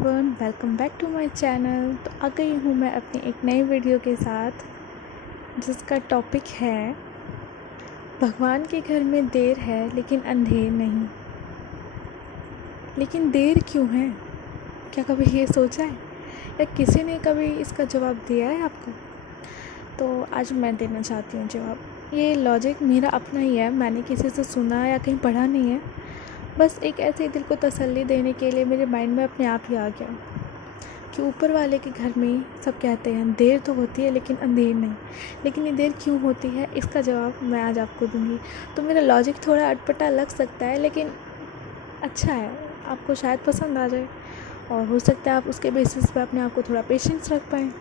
Everyone, welcome back to my channel. तो आ गई हूँ मैं अपनी एक नई वीडियो के साथ जिसका टॉपिक है भगवान के घर में देर है लेकिन अंधेर नहीं। लेकिन देर क्यों है? क्या कभी ये सोचा है या किसी ने कभी इसका जवाब दिया है आपको? तो आज मैं देना चाहती हूँ जवाब। ये लॉजिक मेरा अपना ही है, मैंने किसी से सुना या कहीं पढ़ा नहीं है। बस एक ऐसे दिल को तसल्ली देने के लिए मेरे माइंड में अपने आप ही आ गया कि ऊपर वाले के घर में सब कहते हैं देर तो होती है लेकिन अंधेर नहीं। लेकिन ये देर क्यों होती है, इसका जवाब मैं आज आपको दूंगी। तो मेरा लॉजिक थोड़ा अटपटा लग सकता है लेकिन अच्छा है, आपको शायद पसंद आ जाए और हो सकता है आप उसके बेसिस पे अपने आप को थोड़ा पेशेंस रख पाएँ।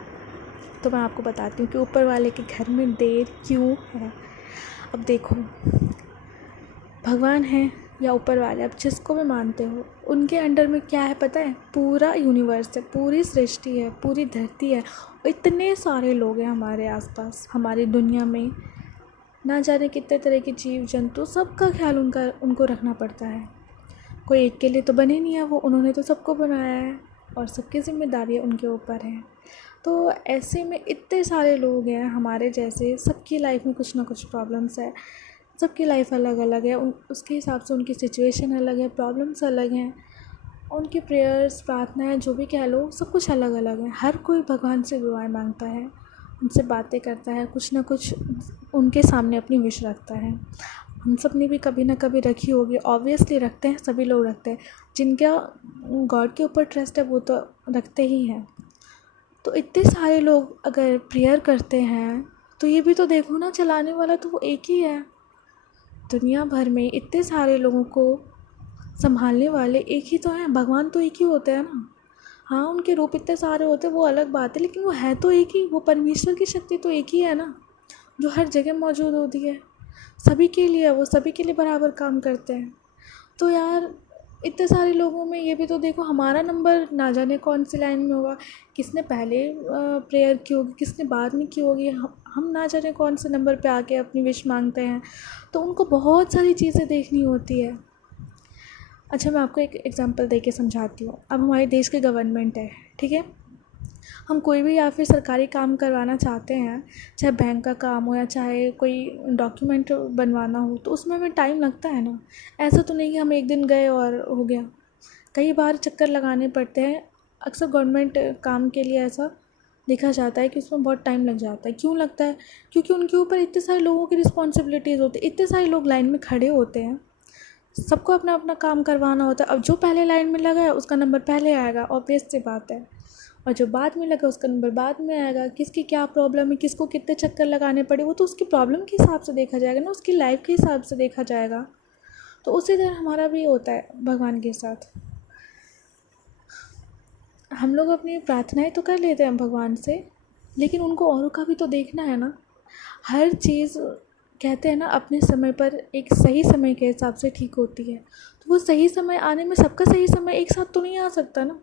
तो मैं आपको बताती हूँ कि ऊपर वाले के घर में देर क्यों है। अब देखो, भगवान है या ऊपर वाले, आप जिसको भी मानते हो, उनके अंडर में क्या है पता है? पूरा यूनिवर्स है, पूरी सृष्टि है, पूरी धरती है। इतने सारे लोग हैं हमारे आसपास, हमारी दुनिया में, ना जाने कितने तरह के जीव जंतु, सबका ख्याल उनको रखना पड़ता है। कोई एक के लिए तो बने नहीं है वो, उन्होंने तो सबको बनाया है और सबकी जिम्मेदारियाँ उनके ऊपर है। तो ऐसे में इतने सारे लोग हैं हमारे जैसे, सबकी लाइफ में कुछ ना कुछ प्रॉब्लम्स है। सबकी लाइफ अलग अलग है, उसके हिसाब से उनकी सिचुएशन अलग है, प्रॉब्लम्स अलग हैं, उनकी प्रेयर्स, प्रार्थनाएं, जो भी कह लो, सब कुछ अलग अलग है। हर कोई भगवान से दुआएं मांगता है, उनसे बातें करता है, कुछ ना कुछ उनके सामने अपनी विश रखता है। हम सब ने भी कभी ना कभी रखी होगी, ऑब्वियसली रखते हैं, सभी लोग रखते हैं। जिनका गॉड के ऊपर ट्रस्ट है वो तो रखते ही हैं। तो इतने सारे लोग अगर प्रेयर करते हैं तो ये भी तो देखो ना, चलाने वाला तो वो एक ही है। दुनिया भर में इतने सारे लोगों को संभालने वाले एक ही तो हैं, भगवान तो एक ही होते हैं ना। हाँ, उनके रूप इतने सारे होते हैं वो अलग बात है, लेकिन वो है तो एक ही। वो परमेश्वर की शक्ति तो एक ही है ना, जो हर जगह मौजूद होती है, सभी के लिए। वो सभी के लिए बराबर काम करते हैं। तो यार, इतने सारे लोगों में ये भी तो देखो, हमारा नंबर ना जाने कौन सी लाइन में होगा, किसने पहले प्रेयर की होगी, किसने बाद में की होगी। हम ना जाने कौन से नंबर पे आके अपनी विश मांगते हैं। तो उनको बहुत सारी चीज़ें देखनी होती है। अच्छा, मैं आपको एक एग्जांपल दे के समझाती हूँ। अब हमारे देश की गवर्नमेंट है, ठीक है, हम कोई भी या फिर सरकारी काम करवाना चाहते हैं, चाहे बैंक का काम हो या चाहे कोई डॉक्यूमेंट बनवाना हो, तो उसमें हमें टाइम लगता है ना। ऐसा तो नहीं कि हम एक दिन गए और हो गया, कई बार चक्कर लगाने पड़ते हैं। अक्सर गवर्नमेंट काम के लिए ऐसा देखा जाता है कि उसमें बहुत टाइम लग जाता है। क्यों लगता है? क्योंकि उनके ऊपर इतने सारे लोगों की रिस्पॉन्सिबिलिटीज़ होती है, इतने सारे लोग लाइन में खड़े होते हैं, सबको अपना अपना काम करवाना होता है। अब जो पहले लाइन में लगा है उसका नंबर पहले आएगा, ऑब्वियस सी बात है। और जो बाद में लगा उसका नंबर बाद में आएगा। किसकी क्या प्रॉब्लम है, किसको कितने चक्कर लगाने पड़े, वो तो उसकी प्रॉब्लम के हिसाब से देखा जाएगा ना, उसकी लाइफ के हिसाब से देखा जाएगा। तो उसी तरह हमारा भी होता है भगवान के साथ। हम लोग अपनी प्रार्थनाएं तो कर लेते हैं भगवान से, लेकिन उनको औरों का भी तो देखना है ना। हर चीज़ कहते हैं ना, अपने समय पर एक सही समय के हिसाब से ठीक होती है। तो वो सही समय आने में, सबका सही समय एक साथ तो नहीं आ सकता ना।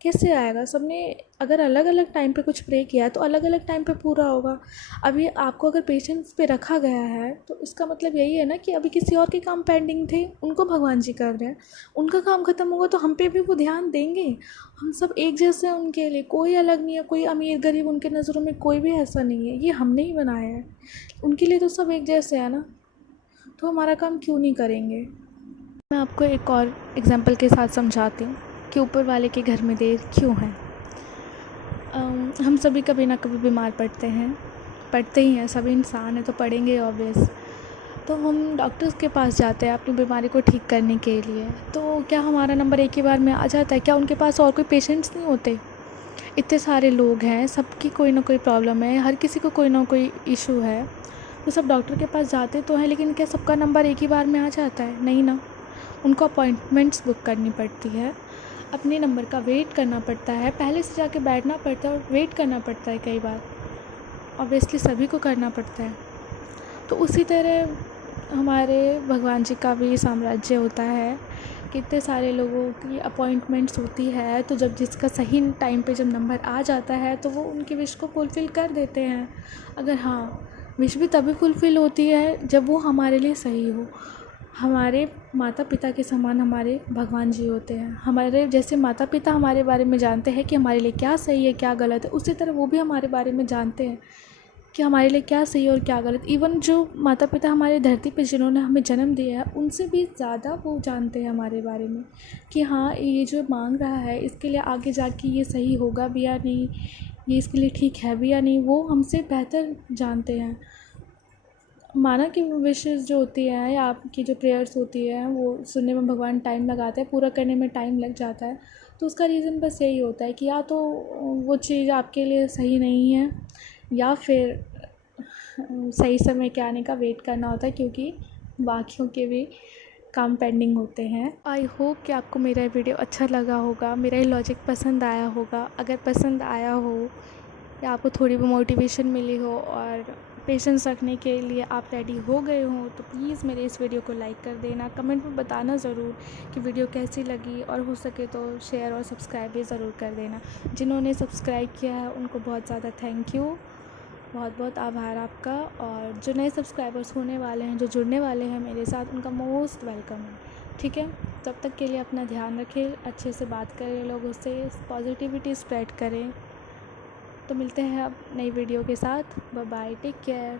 कैसे आएगा? सबने अगर अलग अलग टाइम पे कुछ प्रे किया है तो अलग अलग टाइम पे पूरा होगा। अभी आपको अगर पेशेंस पे रखा गया है तो इसका मतलब यही है ना कि अभी किसी और के काम पेंडिंग थे, उनको भगवान जी कर रहे हैं, उनका काम ख़त्म होगा तो हम पे भी वो ध्यान देंगे। हम सब एक जैसे हैं उनके लिए, कोई अलग नहीं है, कोई अमीर गरीब उनके नज़रों में कोई भी ऐसा नहीं है। ये हमने ही बनाया है, उनके लिए तो सब एक जैसे हैं ना। तो हमारा काम क्यों नहीं करेंगे? मैं आपको एक और एग्जांपल के साथ समझाती हूँ कि ऊपर वाले के घर में देर क्यों है। हम सभी कभी ना कभी बीमार पड़ते ही हैं, सभी इंसान हैं तो पड़ेंगे ऑब्वियस। तो हम डॉक्टर्स के पास जाते हैं अपनी बीमारी को ठीक करने के लिए। तो क्या हमारा नंबर एक ही बार में आ जाता है? क्या उनके पास और कोई पेशेंट्स नहीं होते? इतने सारे लोग हैं, सबकी कोई ना कोई प्रॉब्लम है, हर किसी को कोई ना कोई इशू है। तो सब डॉक्टर के पास जाते तो हैं, लेकिन क्या सबका नंबर एक ही बार में आ जाता है? नहीं ना। उनको अपॉइंटमेंट्स बुक करनी पड़ती है, अपने नंबर का वेट करना पड़ता है, पहले से जाके बैठना पड़ता है और वेट करना पड़ता है। कई बार ऑब्वियसली सभी को करना पड़ता है। तो उसी तरह हमारे भगवान जी का भी साम्राज्य होता है, कितने सारे लोगों की अपॉइंटमेंट्स होती है। तो जब जिसका सही टाइम पे जब नंबर आ जाता है तो वो उनकी विश को फुलफ़िल कर देते हैं। अगर हाँ, विश भी तभी फुलफ़िल होती है जब वो हमारे लिए सही हो। हमारे माता पिता के समान हमारे भगवान जी होते हैं। हमारे जैसे माता पिता हमारे बारे में जानते हैं कि हमारे लिए क्या सही है क्या गलत है, उसी तरह वो भी हमारे बारे में जानते हैं कि हमारे लिए क्या सही है और क्या गलत। इवन जो माता पिता हमारे धरती पे जिन्होंने हमें जन्म दिया है, उनसे भी ज़्यादा वो जानते हैं हमारे बारे में कि हाँ ये जो मांग रहा है इसके लिए आगे जाके ये सही होगा भी या नहीं, ये इसके लिए ठीक है भी या नहीं, वो हमसे बेहतर जानते हैं। माना कि विशेज़ जो होती है या आपकी जो प्रेयर्स होती है वो सुनने में भगवान टाइम लगाते हैं, पूरा करने में टाइम लग जाता है, तो उसका रीज़न बस यही होता है कि या तो वो चीज़ आपके लिए सही नहीं है या फिर सही समय के आने का वेट करना होता है, क्योंकि बाकियों के भी काम पेंडिंग होते हैं। आई होप कि आपको मेरा वीडियो अच्छा लगा होगा, मेरा ये लॉजिक पसंद आया होगा। अगर पसंद आया हो या आपको थोड़ी भी मोटिवेशन मिली हो और पेशेंस रखने के लिए आप रेडी हो गए हो, तो प्लीज़ मेरे इस वीडियो को लाइक कर देना। कमेंट में बताना ज़रूर कि वीडियो कैसी लगी, और हो सके तो शेयर और सब्सक्राइब भी ज़रूर कर देना। जिन्होंने सब्सक्राइब किया है उनको बहुत ज़्यादा थैंक यू, बहुत बहुत आभार आपका। और जो नए सब्सक्राइबर्स होने वाले हैं, जो जुड़ने वाले हैं मेरे साथ, उनका मोस्ट वेलकम है। ठीक है, तब तक के लिए अपना ध्यान रखें, अच्छे से बात करें लोगों से, पॉजिटिविटी स्प्रेड करें। तो मिलते हैं अब नई वीडियो के साथ। Bye bye, take care.